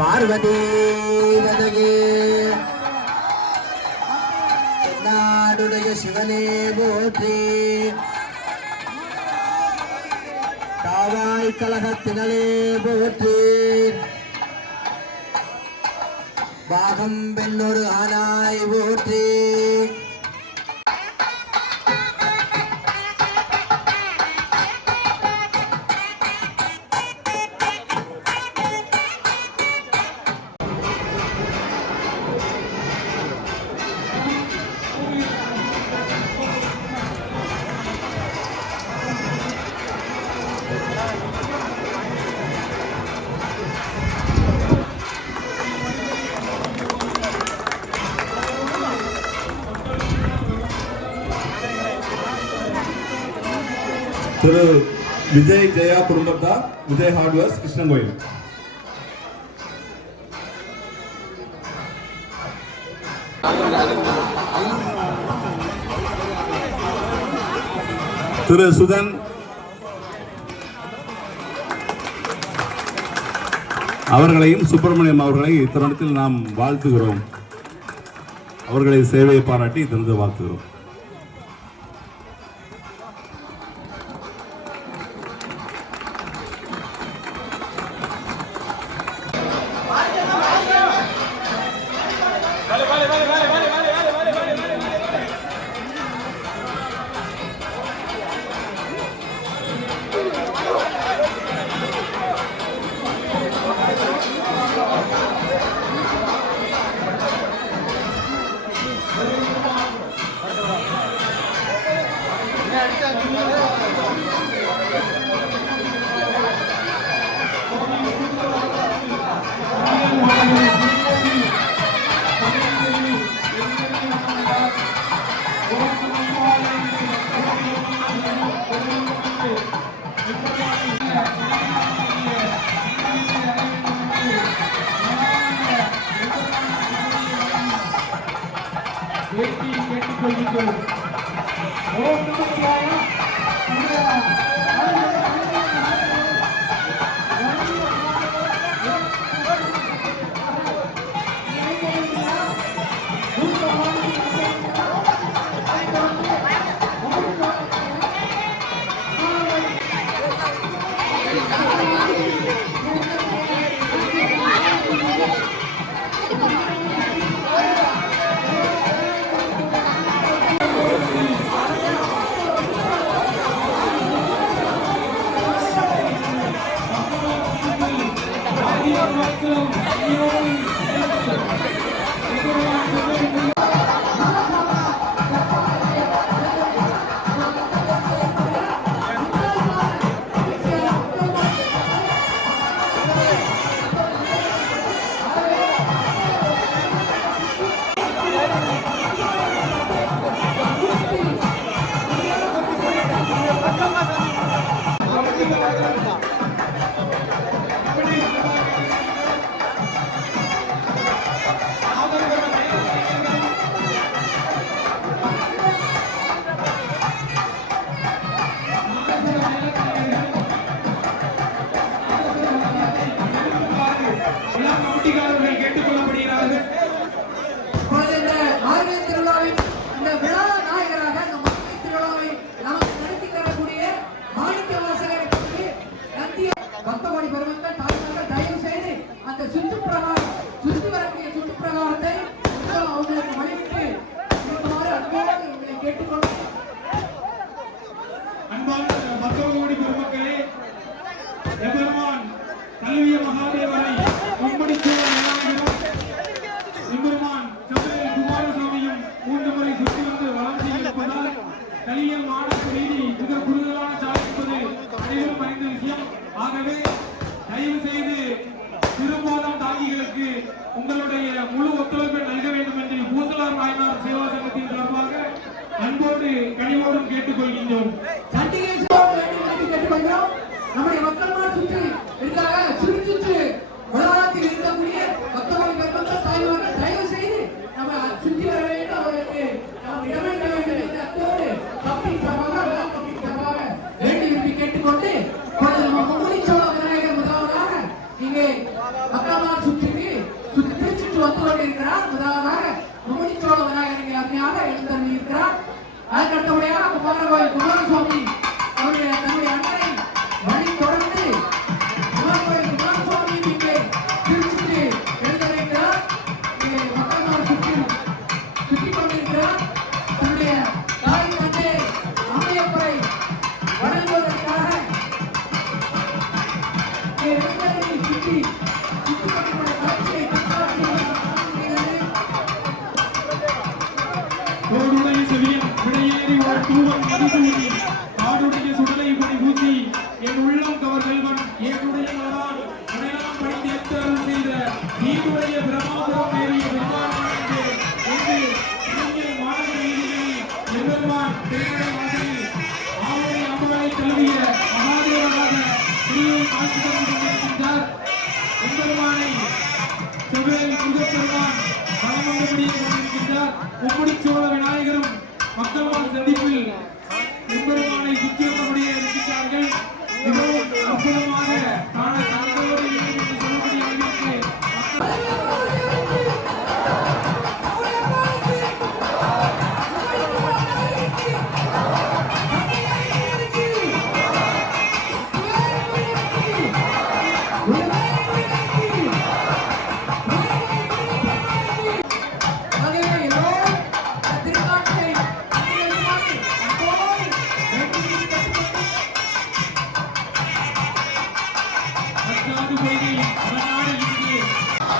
பார்வதி நாடுடைய சிவனே போற்றி காவாய் கழகத்தினலே போற்றி பாகம் பெண்ணொரு ஆனாய் போற்றி திரு விஜய் ஜெயா குடும்பத்தார் விஜய் ஹார்ட்வேர்ஸ் கிருஷ்ணங்கோயில். திரு சுதன் அவர்களையும் சுப்பிரமணியம் அவர்களை இத்தருணத்தில் நாம் வாழ்த்துகிறோம். அவர்களை சேவையை பாராட்டி இத்திருந்து வாழ்த்துகிறோம். உங்களுடைய முழு ஒத்துழைப்பை நல்க வேண்டும் என்று பூசலார் நாயனார் சேவா சங்கத்தின் சார்பாக அன்போடு கனிவோடும் கேட்டுக்கொள்கின்றோம். நம்முடைய மக்கள் சுற்றி இருக்காங்க சுற்றி என் உள்ளம் கவர்கல்வன் என்னுடைய மகளால் அடையாளம் படித்து எடுத்து அருள் செய்த நீருடைய பிரமாபுரம் மேறிய பெருமானே என்று இலங்கை மாநகர வீதிகளில் எம்பெருமான் திருநடை வாசலில் ஆவணி அம்பாளை தழுவிய மகாதேவராக திருவில் காட்சி தந்து கொண்டிருக்கின்றார். எம்பெருமானை செவ்வேல் முருகப்பெருமான் வளமங்கபடி கொண்டிருக்கின்றார். மும்முடி சோழ விநாயகரும் மக்கள் சந்திப்பில் எம்பெருமானை சுற்றி வந்தபடியே இருக்கின்றார்கள். மிகவும் அற்புதமாக காண கண்களோடு வேண்டும் என்று சொல்லக்கூடிய அளவிற்கு மற்றாது பொய்கை வடநாடு இங்கு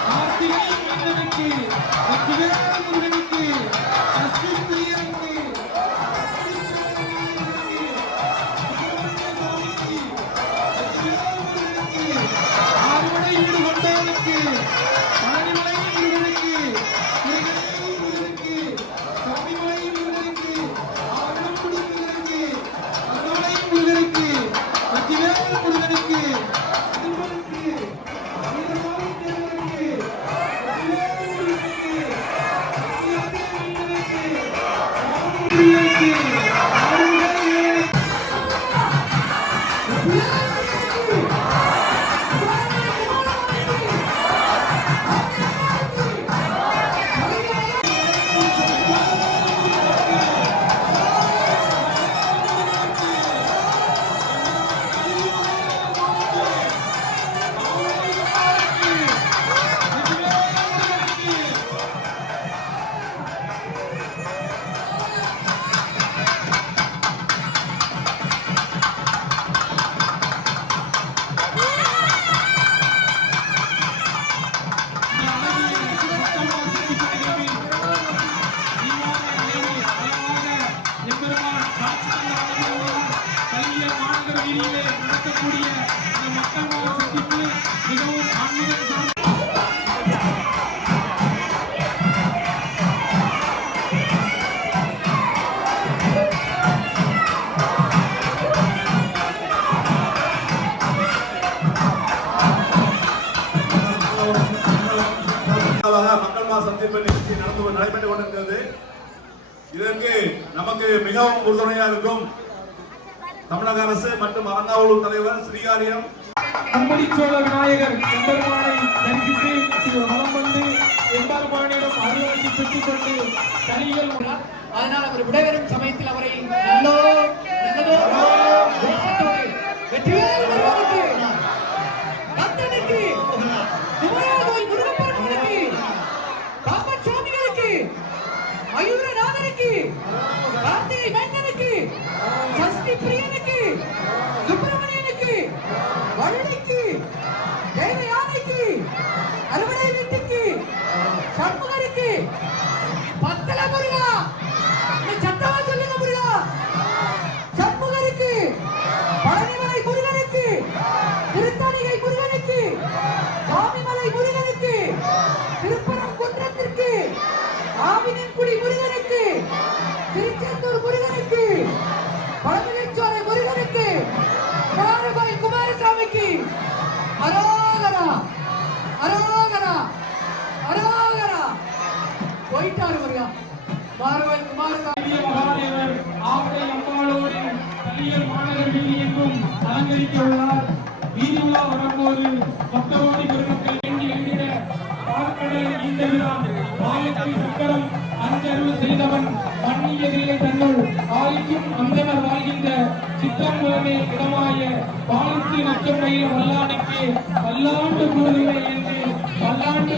கார்த்திகை மீனனுக்கு வெற்றிவேல் முருகனுக்கு சஷ்டி பிரியனுக்கு ஆறுமடை ஈடு கொண்டவனுக்கு பழனிமலை முருகனுக்கு திருநெல்வேலி முருகனுக்கு சபரிமலை முருகனுக்கு ஆவணங்குடி முருகனுக்கு அண்ணாமலை முருகனுக்கு வெற்றிவேல் முருகனுக்கு நடக்கக்கூடிய இந்த மக்கள் சந்திப்பு மிகவும் ஆன்மீகம் சார்ந்த மக்கள் சந்திப்பு நிகழ்ச்சி நடைபெற்றுக் கொண்டிருக்கிறது. இதற்கு நமக்கு மிகவும் உறுதுணையா இருக்கும் தமிழக அரசு மற்றும் அறங்காவலூர் தலைவர் ஸ்ரீகாரியம் அம்படி சோழ விநாயகர் எம்பெருமானை தரிசித்து வலம் வந்து எம்பெருமானிடம் அருளாசி பெற்றுக் கொண்டு கலிகள் அதனால் அவர் விடைபெறும் சமயத்தில் அவரை வெற்றிவேல் முருகனுக்கு கந்தனுக்கு குமரகோவில் முருகப்பெருமானுக்கு பாப்பன் சுவாமிகளுக்கு மயூரநாதனுக்கு கார்த்திகை மைந்தனுக்கு சஷ்டி பிரியனுக்கு சுப்பிரமணியனுக்கு வள்ளிக்கு தேவயானைக்கு அறுவடை வீட்டுக்கு சண்முகருக்கு பத்தல முருகா சத்தமா சொல்லுங்க முருகா சண்முகருக்கு பழனிமலை முருகனுக்கு திருத்தணிகை முருகனுக்கு சுவாமிமலை முருகனுக்கு திருப்பரங்குன்றத்திற்கு ஆவினன்குடி முருகனுக்கு திருச்செந்தூர் முருகனுக்கு பழமுதிர்ச்சோலை முருகனுக்கு மாறுபாய் குமாரசாமிக்கு அரோகரா அரோகரா அரோகரா போயிட்டாரு முருகா மாறுபாய் குமாரசாமி மகாதேவர் ஆவடை அம்பாளோடு கலியல் மாநகர் வீதி எங்கும் அலங்கரித்துள்ளார். வீதி உலா வரும்போது பக்தரோடி பெருமக்கள் எங்கி எழுதிட பார்க்கடல் ஈந்தவிரான் மாயத்தை சக்கரம் அஞ்சருள் செய்தவன் மன்னியதில்லை தன்னுள் ஆய்க்கும் அந்தனர் வாழ்கின்ற சித்தம்புலமே இடமாய பாலித்து நச்சம் பயிர வல்லானுக்கு பல்லாண்டு கூறுகளை என்று பல்லாண்டு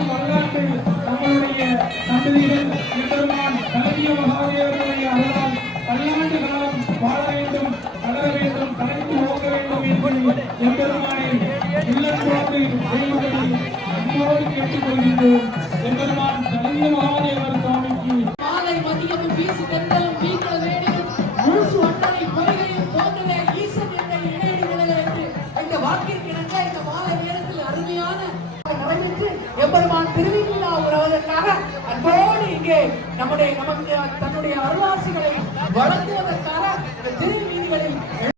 நம்மளுடைய சந்ததிகள் எம்பெருமான் கலவிய மகாதேவனுடைய அருளால் பல்லாண்டு காலம் வாழ வேண்டும், வளர வேண்டும், கலைத்து ஓங்க வேண்டும் என்று எம்பெருமானை இல்லத்தோடு செய்வதை அன்போடு கேட்டுக்கொள்கின்றோம். எம்பெருமான் கலவிய மகாதேவர் சுவாமிக்கு மாலை மதியமும் வீசு தென்றலும் வீக்கல வேணியும் முழுசு அண்ணனை பொய்கையும் போன்றதே ஈசன் என்ற இணையடி விலக என்று நமக்கு தன்னுடைய அருளாசிகளை வழங்குவதற்கு